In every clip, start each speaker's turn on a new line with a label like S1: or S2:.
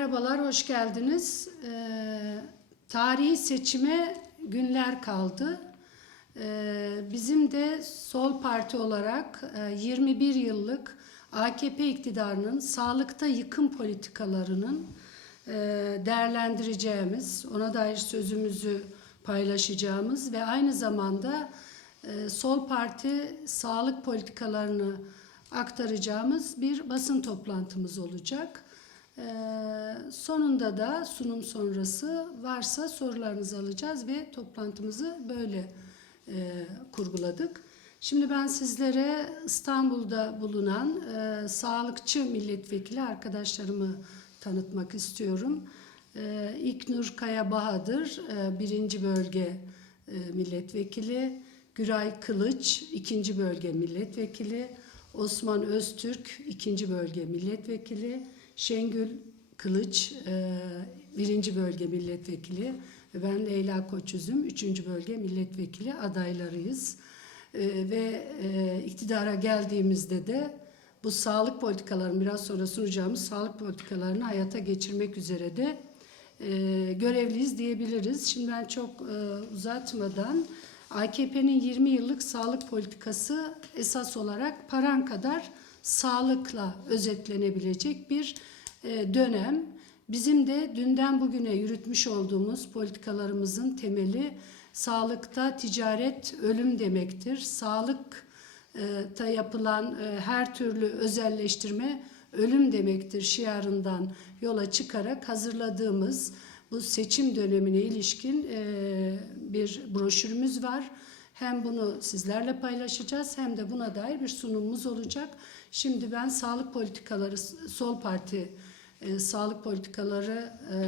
S1: Merhabalar, hoş geldiniz. Ee, tarihi seçime günler kaldı. Ee, bizim de Sol Parti olarak e, 21 yıllık AKP iktidarının sağlıkta yıkım politikalarının e, değerlendireceğimiz, ona dair sözümüzü paylaşacağımız ve aynı zamanda e, Sol Parti sağlık politikalarını aktaracağımız bir basın toplantımız olacak. Ee, sonunda da sunum sonrası varsa sorularınızı alacağız ve toplantımızı böyle e, kurguladık. Şimdi ben sizlere İstanbul'da bulunan e, sağlıkçı milletvekili arkadaşlarımı tanıtmak istiyorum. E, İlknur Kaya Bahadır, e, birinci bölge e, milletvekili. Güray Kılıç, ikinci bölge milletvekili. Osman Öztürk, ikinci bölge milletvekili. Şengül Kılıç, e, birinci bölge milletvekili. Ve ben Leyla Koçüzüm, üçüncü bölge milletvekili adaylarıyız. E, ve e, iktidara geldiğimizde de bu sağlık politikalarını biraz sonra sunacağımız sağlık politikalarını hayata geçirmek üzere de görevliyiz diyebiliriz. Şimdi ben çok uzatmadan AKP'nin 20 yıllık sağlık politikası esas olarak paran kadar sağlıkla özetlenebilecek bir e, dönem. Bizim de dünden bugüne yürütmüş olduğumuz politikalarımızın temeli sağlıkta ticaret ölüm demektir. Sağlıkta yapılan e, her türlü özelleştirme ölüm demektir şiarından yola çıkarak hazırladığımız bu seçim dönemine ilişkin e, bir broşürümüz var. Hem bunu sizlerle paylaşacağız hem de buna dair bir sunumumuz olacak. Şimdi ben sağlık politikaları, Sol Parti e, sağlık politikaları e,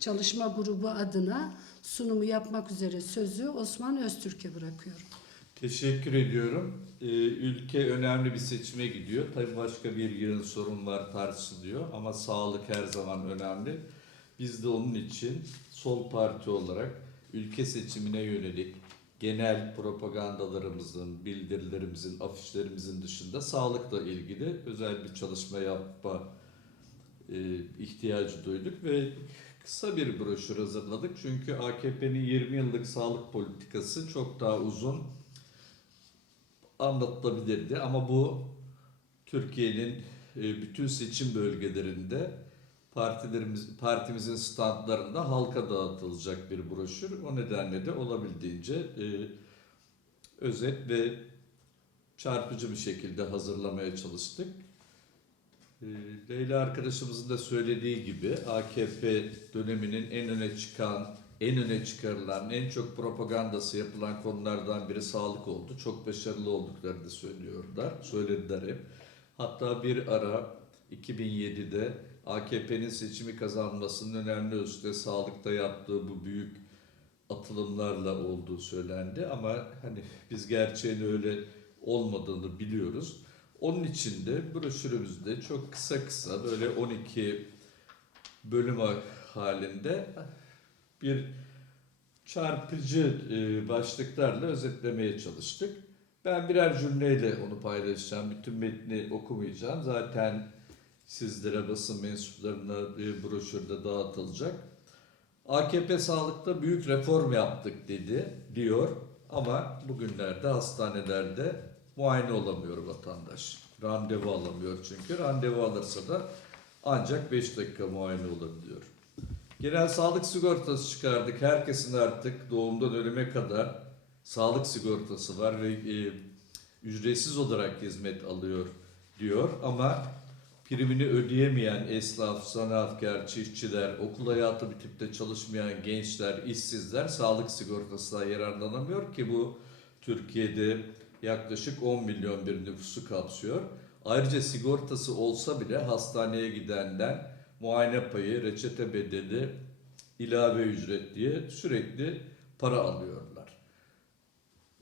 S1: çalışma grubu adına sunumu yapmak üzere sözü Osman Öztürk'e bırakıyorum.
S2: Teşekkür ediyorum. Ee, ülke önemli bir seçime gidiyor. Tabii başka bir yığın sorun var tartışılıyor ama sağlık her zaman önemli. Biz de onun için sol parti olarak ülke seçimine yönelik genel propagandalarımızın, bildirilerimizin, afişlerimizin dışında sağlıkla ilgili özel bir çalışma yapma e, ihtiyacı duyduk ve kısa bir broşür hazırladık. Çünkü AKP'nin 20 yıllık sağlık politikası çok daha uzun anlatılabilirdi ama bu Türkiye'nin e, bütün seçim bölgelerinde partilerimiz partimizin standlarında halka dağıtılacak bir broşür. O nedenle de olabildiğince e, özet ve çarpıcı bir şekilde hazırlamaya çalıştık. E, Leyla arkadaşımızın da söylediği gibi AKP döneminin en öne çıkan, en öne çıkarılan, en çok propagandası yapılan konulardan biri sağlık oldu. Çok başarılı olduklarını söylüyorlar, söylediler hep. Hatta bir ara 2007'de AKP'nin seçimi kazanmasının önemli ölçüde sağlıkta yaptığı bu büyük atılımlarla olduğu söylendi ama hani biz gerçeğin öyle olmadığını biliyoruz. Onun için de broşürümüzde çok kısa kısa böyle 12 bölüm halinde bir çarpıcı e, başlıklarla özetlemeye çalıştık. Ben birer cümleyle onu paylaşacağım. Bütün metni okumayacağım. Zaten sizlere basın mensuplarına e, broşürde dağıtılacak. AKP sağlıkta büyük reform yaptık dedi diyor ama bugünlerde hastanelerde muayene olamıyor vatandaş. Randevu alamıyor çünkü. Randevu alırsa da ancak 5 dakika muayene olabiliyor. Genel sağlık sigortası çıkardık. Herkesin artık doğumdan ölüme kadar sağlık sigortası var ve e, ücretsiz olarak hizmet alıyor diyor ama primini ödeyemeyen esnaf, zanaatkar, çiftçiler, okul hayatı bitip de çalışmayan gençler, işsizler sağlık sigortasına yararlanamıyor ki bu Türkiye'de yaklaşık 10 milyon bir nüfusu kapsıyor. Ayrıca sigortası olsa bile hastaneye gidenden muayene payı, reçete bedeli, ilave ücret diye sürekli para alıyorlar.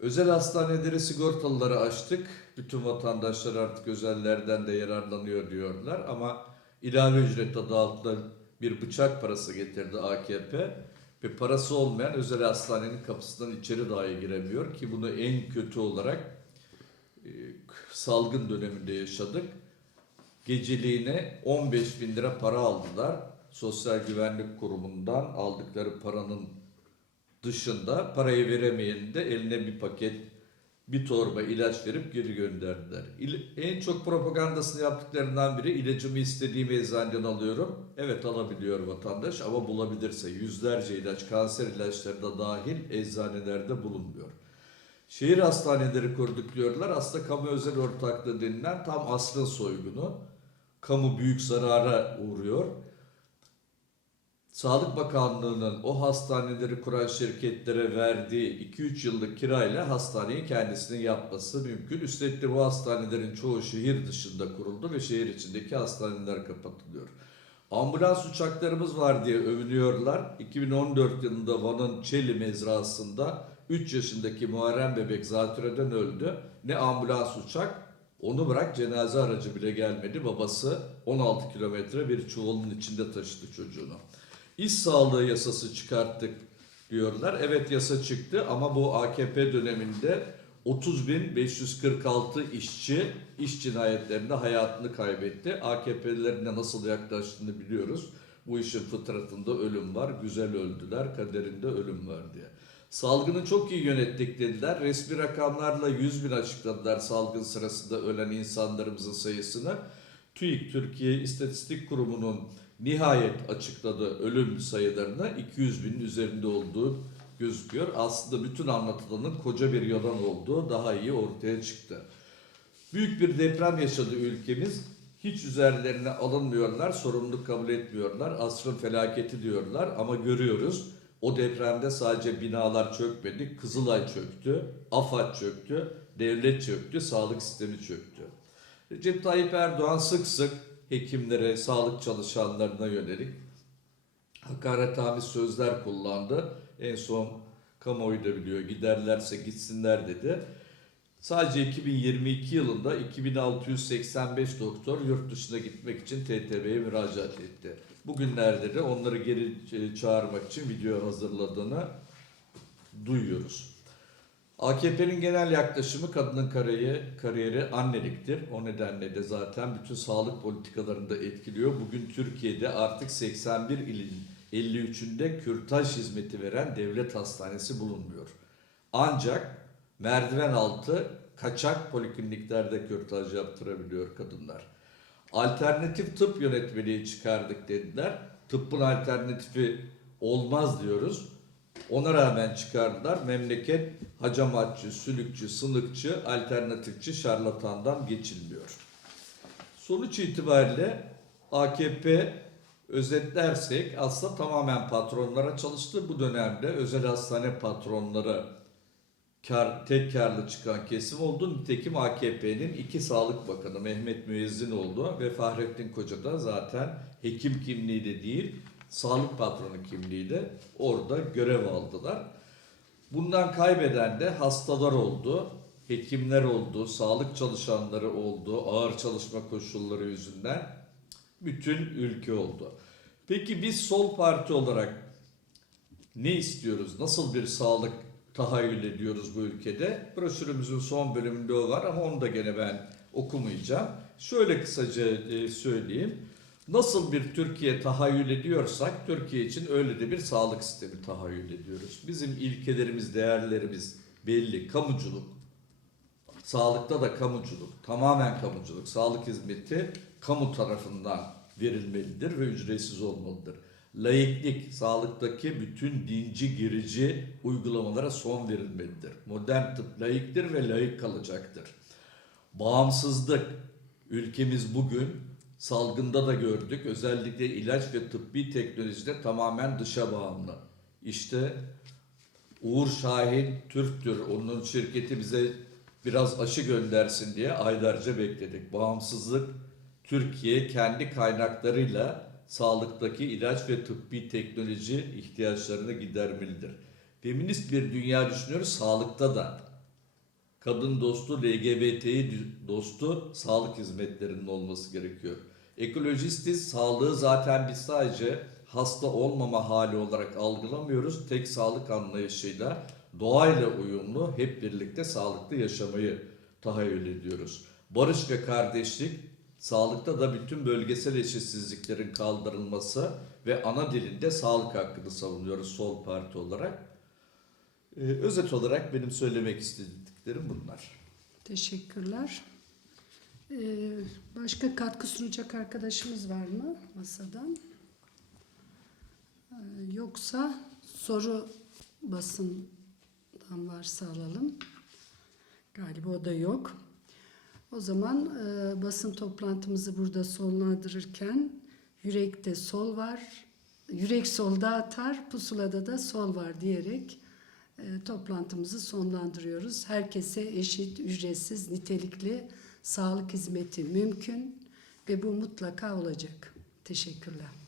S2: Özel hastaneleri sigortalıları açtık. Bütün vatandaşlar artık özellerden de yararlanıyor diyorlar ama ilave ücret adı altında bir bıçak parası getirdi AKP ve parası olmayan özel hastanenin kapısından içeri dahi giremiyor ki bunu en kötü olarak e, salgın döneminde yaşadık. geceliğine 15 bin lira para aldılar. Sosyal Güvenlik Kurumu'ndan aldıkları paranın dışında parayı veremeyen de eline bir paket bir torba ilaç verip geri gönderdiler. İl- en çok propagandasını yaptıklarından biri ilacımı istediğim eczaneden alıyorum. Evet alabiliyor vatandaş ama bulabilirse yüzlerce ilaç, kanser ilaçları da dahil eczanelerde bulunmuyor. Şehir hastaneleri kurduk diyorlar. Aslında kamu özel ortaklığı denilen tam asrın soygunu. Kamu büyük zarara uğruyor. Sağlık Bakanlığı'nın o hastaneleri kuran şirketlere verdiği 2-3 yıllık kirayla hastaneyi kendisinin yapması mümkün. Üstelik de bu hastanelerin çoğu şehir dışında kuruldu ve şehir içindeki hastaneler kapatılıyor. Ambulans uçaklarımız var diye övünüyorlar. 2014 yılında Van'ın Çeli mezrasında 3 yaşındaki Muharrem bebek zatürreden öldü. Ne ambulans uçak onu bırak cenaze aracı bile gelmedi. Babası 16 kilometre bir çuvalın içinde taşıdı çocuğunu. İş sağlığı yasası çıkarttık diyorlar. Evet yasa çıktı ama bu AKP döneminde 30.546 işçi iş cinayetlerinde hayatını kaybetti. AKP'lilerine nasıl yaklaştığını biliyoruz. Bu işin fıtratında ölüm var. Güzel öldüler, kaderinde ölüm var diye. Salgını çok iyi yönettik dediler. Resmi rakamlarla 100 bin açıkladılar salgın sırasında ölen insanlarımızın sayısını. TÜİK, Türkiye İstatistik Kurumu'nun nihayet açıkladığı ölüm sayılarına 200 binin üzerinde olduğu gözüküyor. Aslında bütün anlatılanın koca bir yalan olduğu daha iyi ortaya çıktı. Büyük bir deprem yaşadı ülkemiz. Hiç üzerlerine alınmıyorlar, sorumluluk kabul etmiyorlar. Asrın felaketi diyorlar ama görüyoruz. O depremde sadece binalar çökmedi, Kızılay çöktü, AFAD çöktü, devlet çöktü, sağlık sistemi çöktü. Recep Tayyip Erdoğan sık sık hekimlere, sağlık çalışanlarına yönelik hakaretamiz sözler kullandı. En son kamuoyu da biliyor giderlerse gitsinler dedi. Sadece 2022 yılında 2685 doktor yurt dışına gitmek için TTB'ye müracaat etti. Bugünlerde de onları geri e, çağırmak için video hazırladığını duyuyoruz. AKP'nin genel yaklaşımı kadının kariyeri, kariyeri anneliktir. O nedenle de zaten bütün sağlık politikalarında etkiliyor. Bugün Türkiye'de artık 81 ilin 53'ünde kürtaj hizmeti veren devlet hastanesi bulunmuyor. Ancak merdiven altı kaçak polikliniklerde kürtaj yaptırabiliyor kadınlar. Alternatif tıp yönetmeliği çıkardık dediler. Tıbbın alternatifi olmaz diyoruz. Ona rağmen çıkardılar. Memleket hacamatçı, sülükçü, sınıkçı, alternatifçi, şarlatandan geçilmiyor. Sonuç itibariyle AKP özetlersek aslında tamamen patronlara çalıştı. Bu dönemde özel hastane patronları kar, tek karlı çıkan kesim oldu. Nitekim AKP'nin iki sağlık bakanı Mehmet Müezzinoğlu ve Fahrettin Koca da zaten hekim kimliği de değil, sağlık patronu kimliğiyle orada görev aldılar. Bundan kaybeden de hastalar oldu, hekimler oldu, sağlık çalışanları oldu, ağır çalışma koşulları yüzünden bütün ülke oldu. Peki biz sol parti olarak ne istiyoruz? Nasıl bir sağlık tahayyül ediyoruz bu ülkede? Broşürümüzün son bölümünde o var ama onu da gene ben okumayacağım. Şöyle kısaca e, söyleyeyim. Nasıl bir Türkiye tahayyül ediyorsak Türkiye için öyle de bir sağlık sistemi tahayyül ediyoruz. Bizim ilkelerimiz, değerlerimiz belli. Kamuculuk, sağlıkta da kamuculuk, tamamen kamuculuk, sağlık hizmeti kamu tarafından verilmelidir ve ücretsiz olmalıdır. Laiklik, sağlıktaki bütün dinci girici uygulamalara son verilmelidir. Modern tıp laiktir ve laik kalacaktır. Bağımsızlık, ülkemiz bugün salgında da gördük. Özellikle ilaç ve tıbbi teknolojide tamamen dışa bağımlı. İşte Uğur Şahin Türk'tür. Onun şirketi bize biraz aşı göndersin diye aylarca bekledik. Bağımsızlık Türkiye kendi kaynaklarıyla sağlıktaki ilaç ve tıbbi teknoloji ihtiyaçlarını gidermelidir. Feminist bir dünya düşünüyoruz sağlıkta da. Kadın dostu, LGBT'yi dostu sağlık hizmetlerinin olması gerekiyor. Ekolojistiz, sağlığı zaten biz sadece hasta olmama hali olarak algılamıyoruz. Tek sağlık anlayışıyla doğayla uyumlu hep birlikte sağlıklı yaşamayı tahayyül ediyoruz. Barış ve kardeşlik Sağlıkta da bütün bölgesel eşitsizliklerin kaldırılması ve ana dilinde sağlık hakkını savunuyoruz Sol Parti olarak. Ee, özet olarak benim söylemek istediklerim bunlar.
S1: Teşekkürler. Ee, başka katkı sunacak arkadaşımız var mı masadan? Ee, yoksa soru basından varsa alalım. Galiba o da yok. O zaman e, basın toplantımızı burada sonlandırırken yürekte sol var, yürek solda atar, pusulada da sol var diyerek toplantımızı sonlandırıyoruz. Herkese eşit, ücretsiz, nitelikli sağlık hizmeti mümkün ve bu mutlaka olacak. Teşekkürler.